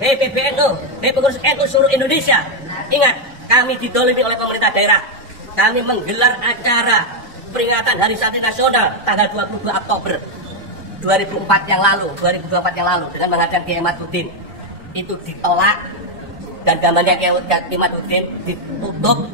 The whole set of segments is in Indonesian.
Hei PBNU, hei pengurus NU seluruh Indonesia, ingat, kami didolimi oleh pemerintah daerah. Kami menggelar acara peringatan Hari Santri Nasional tanggal 22 Oktober 2024 yang lalu dengan mengadakan Kiai Imaduddin. Itu ditolak dan gambarnya Kiai Imaduddin ditutup,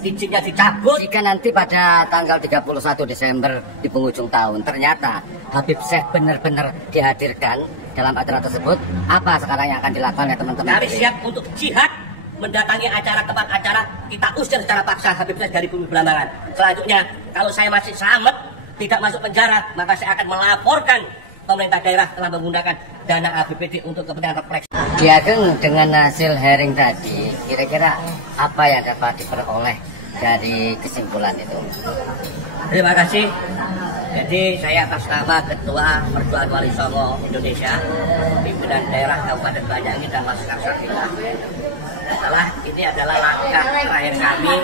izinnya dicabut. Jika nanti pada tanggal 31 Desember di penghujung tahun ternyata Habib Syekh benar-benar dihadirkan dalam acara tersebut, apa sekarang yang akan dilakukan oleh teman-teman? Kami siap untuk jihad, mendatangi acara tempat acara, kita usir secara paksa Habib Syekh dari bumi Belambangan. Selanjutnya, kalau saya masih selamat, tidak masuk penjara, maka saya akan melaporkan pemerintah daerah telah menggunakan dana APBD untuk kepentingan refleksi. Ki Ageng, dengan hasil hearing tadi, kira-kira apa yang dapat diperoleh dari kesimpulan itu? Terima kasih. Jadi saya atas nama Ketua Perjuangan Wali Songo Indonesia, pimpinan daerah Kabupaten Banyuwangi dan Masyarakat Sakila, ini adalah langkah terakhir kami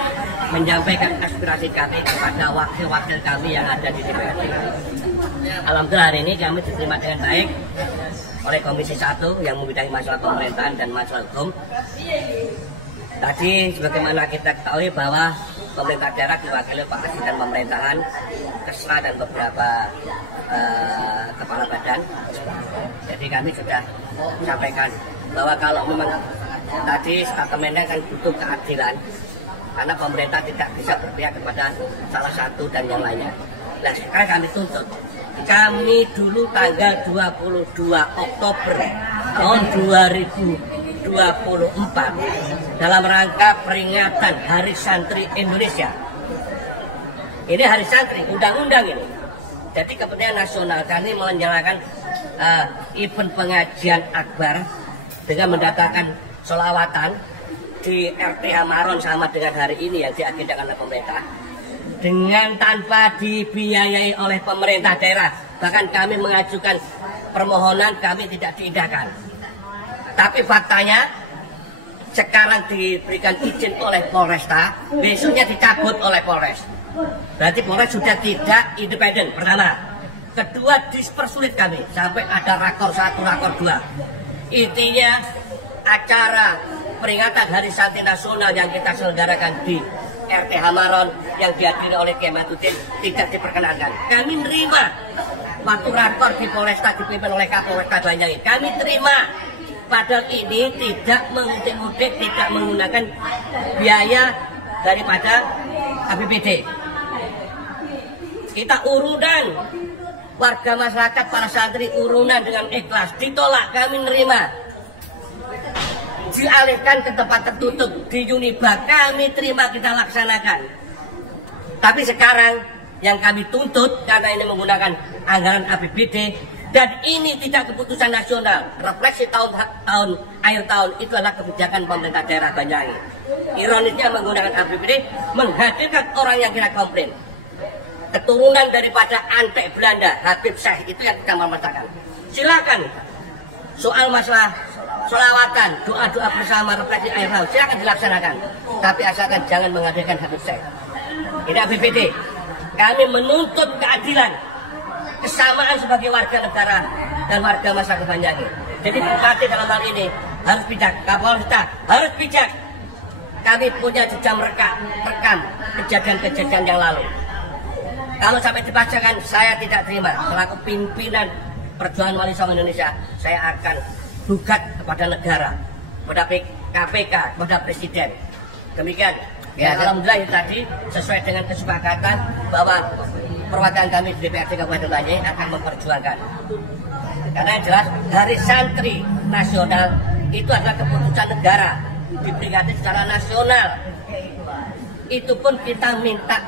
menyampaikan aspirasi kami kepada wakil-wakil kami yang ada di DPRD. Alhamdulillah hari ini kami diterima dengan baik oleh Komisi 1 yang membidangi masalah pemerintahan dan masalah hukum. Tadi sebagaimana kita ketahui bahwa pemerintah daerah diwakili Pak Presiden Pemerintahan, Kesra dan beberapa kepala badan. Jadi kami sudah sampaikan bahwa kalau memang tadi statementnya kan butuh keadilan, karena pemerintah tidak bisa berpihak kepada salah satu dan yang lainnya. Nah sekarang kami tuntut, kami dulu tanggal 22 Oktober tahun 2024 dalam rangka peringatan Hari Santri Indonesia. Ini Hari Santri, undang-undang ini. Jadi kepentingan nasional kami menjalankan event pengajian akbar dengan mendatangkan sholawatan di RT Hamaron sama dengan hari ini yang diagendakan oleh pemerintah, dengan tanpa dibiayai oleh pemerintah daerah. Bahkan kami mengajukan permohonan, kami tidak diindahkan. Tapi faktanya sekarang diberikan izin oleh Polresta, besoknya dicabut oleh Polres. Berarti Polres sudah tidak independen, pertama. Kedua, dipersulit kami sampai ada rakor 1, rakor 2. Intinya acara peringatan Hari Santri Nasional yang kita selenggarakan di RT Hamaron yang dihadiri oleh Kiai Imaduddin tidak diperkenankan. Kami nerima waktu rakor di Polresta dipimpin oleh Kapolresta Banyuwangi. Kami terima. Padahal ini tidak mengutip-utip, tidak menggunakan biaya daripada APBD. Kita urunan, warga masyarakat, para santri urunan dengan ikhlas, ditolak, kami nerima. Dialihkan ke tempat tertutup di Uniba, kami terima, kita laksanakan. Tapi sekarang yang kami tuntut, karena ini menggunakan anggaran APBD, dan ini tidak keputusan nasional, refleksi akhir tahun itu adalah kebijakan pemerintah daerah Banyuwangi. Ironisnya menggunakan APBD menghadirkan orang yang kita komplain, keturunan daripada antek Belanda, Habib Syekh, itu yang kita memasakkan. Silakan soal masalah sholawatan, doa-doa bersama, refleksi akhir tahun, silakan dilaksanakan. Tapi asalkan jangan menghadirkan Habib Syekh. Ini APBD. Kami menuntut keadilan, kesamaan sebagai warga negara dan warga masyarakat Banyuwangi. Jadi Bupati dalam hal ini harus bijak, Kapolresta harus bijak. Kami punya jejak rekam kejadian-kejadian yang lalu. Kalau sampai dibacakan, saya tidak terima. Selaku pimpinan Perjuangan Wali Songo Indonesia, saya akan gugat kepada negara, kepada KPK, kepada Presiden. Demikian. Ya, alhamdulillah itu tadi sesuai dengan kesepakatan bahwa perwakilan kami di DPRD Kabupaten Banyuwangi akan memperjuangkan. Karena yang jelas Hari Santri Nasional itu adalah keputusan negara, diperingati secara nasional. Itu pun kita minta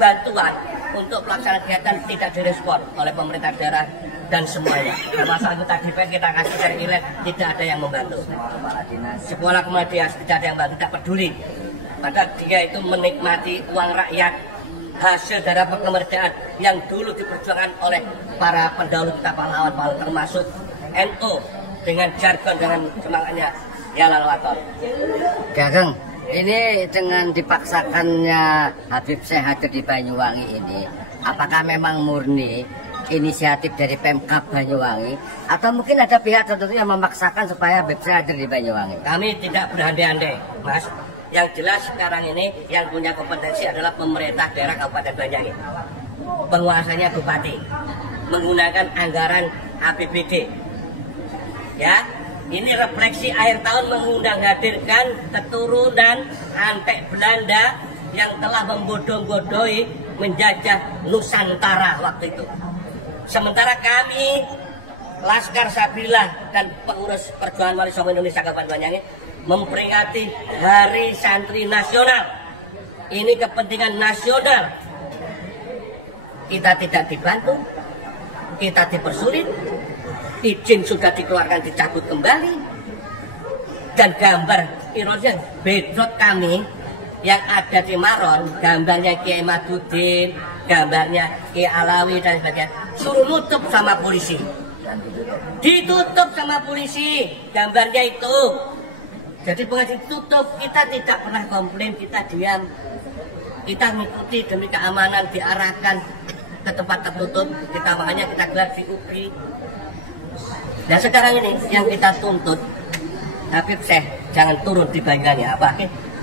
bantuan untuk pelaksanaan kegiatan tidak direspon oleh pemerintah daerah dan semuanya. Termasuk anggota DPR kita kasih dari nilai tidak ada yang membantu. Sekolah kemudian tidak ada yang membantu, tidak peduli. Padahal dia itu menikmati uang rakyat, hasil dari kemerdekaan yang dulu diperjuangkan oleh para pendahulu kita, pahlawan-pahlawan, termasuk NU dengan jargon, dengan semangatnya ya lalawaton. Gageng, ini dengan dipaksakannya Habib Syekh hadir di Banyuwangi ini, apakah memang murni inisiatif dari Pemkab Banyuwangi atau mungkin ada pihak tertentu yang memaksakan supaya Habib Syekh hadir di Banyuwangi? Kami tidak berandai-andai, Mas. Yang jelas sekarang ini yang punya kompetensi adalah pemerintah daerah Kabupaten Banyuwangi. Penguasanya bupati menggunakan anggaran APBD. Ya, ini refleksi akhir tahun mengundang hadirkan keturunan antek Belanda yang telah membodoh-bodohi menjajah Nusantara waktu itu. Sementara kami, Laskar Sabilah dan pengurus Perjuangan Wali Songo Indonesia Kabupaten Banyuwangi memperingati Hari Santri Nasional. Ini kepentingan nasional. Kita tidak dibantu, kita dipersulit, izin sudah dikeluarkan dicabut kembali, dan gambar ironisnya backdrop kami yang ada di Maron, gambarnya Kiai Madudin, gambarnya Kiai Alawi dan sebagainya, suruh nutup sama polisi. Ditutup sama polisi gambarnya itu. Jadi pengajian ditutup, kita tidak pernah komplain, kita diam. Kita mengikuti demi keamanan, diarahkan ke tempat tertutup, kita makanya kita gelar di UPI. Dan sekarang ini yang kita tuntut, Habib Syekh jangan turun di Banyuwangi, apa?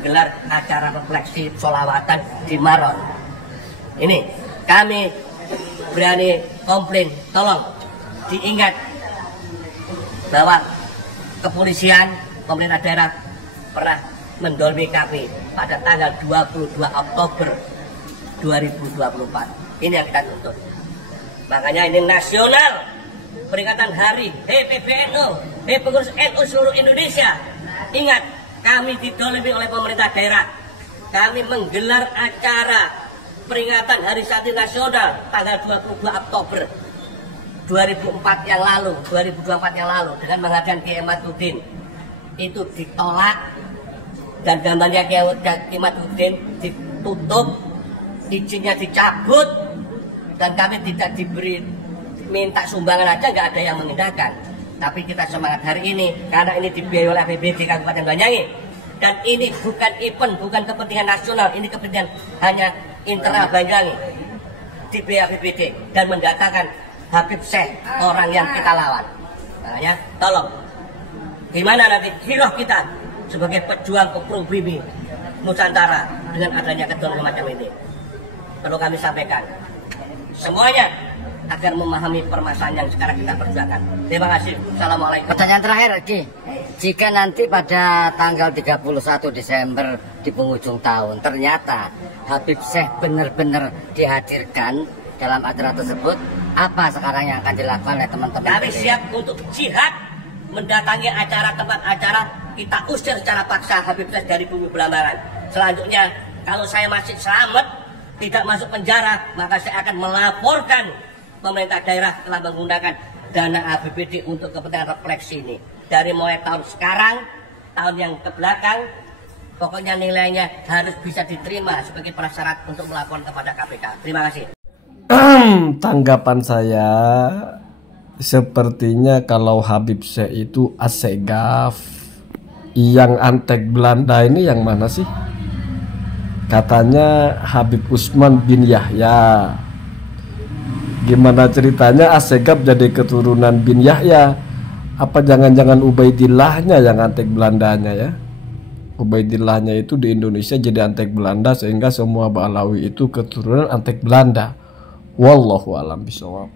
Gelar acara refleksi sholawatan di Maron. Ini kami berani komplain, tolong diingat bahwa kepolisian, pemerintah daerah pernah mendolimi kami pada tanggal 22 Oktober 2024. Ini yang kita tuntut. Makanya ini nasional, peringatan hari PBNU, pengurus NU seluruh Indonesia. Ingat, kami didolimi oleh pemerintah daerah. Kami menggelar acara peringatan Hari Santri Nasional tanggal 22 Oktober 2024 yang lalu, 2024 yang lalu dengan mengadakan Kiai Madudin. Itu ditolak dan gambarnya Kiai Madudin ditutup, izinnya dicabut, dan kami tidak diberi, minta sumbangan aja nggak ada yang mengindahkan. Tapi kita semangat hari ini karena ini dibiayai oleh APBD Kabupaten Banyuwangi, dan ini bukan event, bukan kepentingan nasional, ini kepentingan hanya internal Banyuwangi, dibiayai APBD dan mendatangkan Habib Syekh, orang yang kita lawan. Makanya tolong, gimana nanti hiroh kita sebagai pejuang pribumi Nusantara dengan adanya kedolongan macam ini. Perlu kami sampaikan semuanya agar memahami permasalahan yang sekarang kita perjuangkan. Terima kasih. Assalamualaikum. Pertanyaan terakhir, Ki. Jika nanti pada tanggal 31 Desember di penghujung tahun ternyata Habib Syekh benar-benar dihadirkan dalam acara tersebut, apa sekarang yang akan dilakukan oleh teman-teman? Kami siap untuk jihad, mendatangi acara, tempat acara, kita usir secara paksa Habib Syekh dari bumi Belambangan. Selanjutnya, kalau saya masih selamat, tidak masuk penjara, maka saya akan melaporkan pemerintah daerah telah menggunakan dana APBD untuk kepentingan refleksi ini. Dari mulai tahun sekarang, tahun yang kebelakang, pokoknya nilainya harus bisa diterima sebagai prasyarat untuk melaporkan kepada KPK. Terima kasih. Tanggapan saya, sepertinya kalau Habib Syekh itu Assegaf, yang antek Belanda ini yang mana sih? Katanya Habib Usman bin Yahya. Gimana ceritanya Assegaf jadi keturunan bin Yahya? Apa jangan-jangan Ubaidillahnya yang antek Belandanya ya? Ubaidillahnya itu di Indonesia jadi antek Belanda, sehingga semua Ba'alawi itu keturunan antek Belanda. Wallahu a'lam bishawab.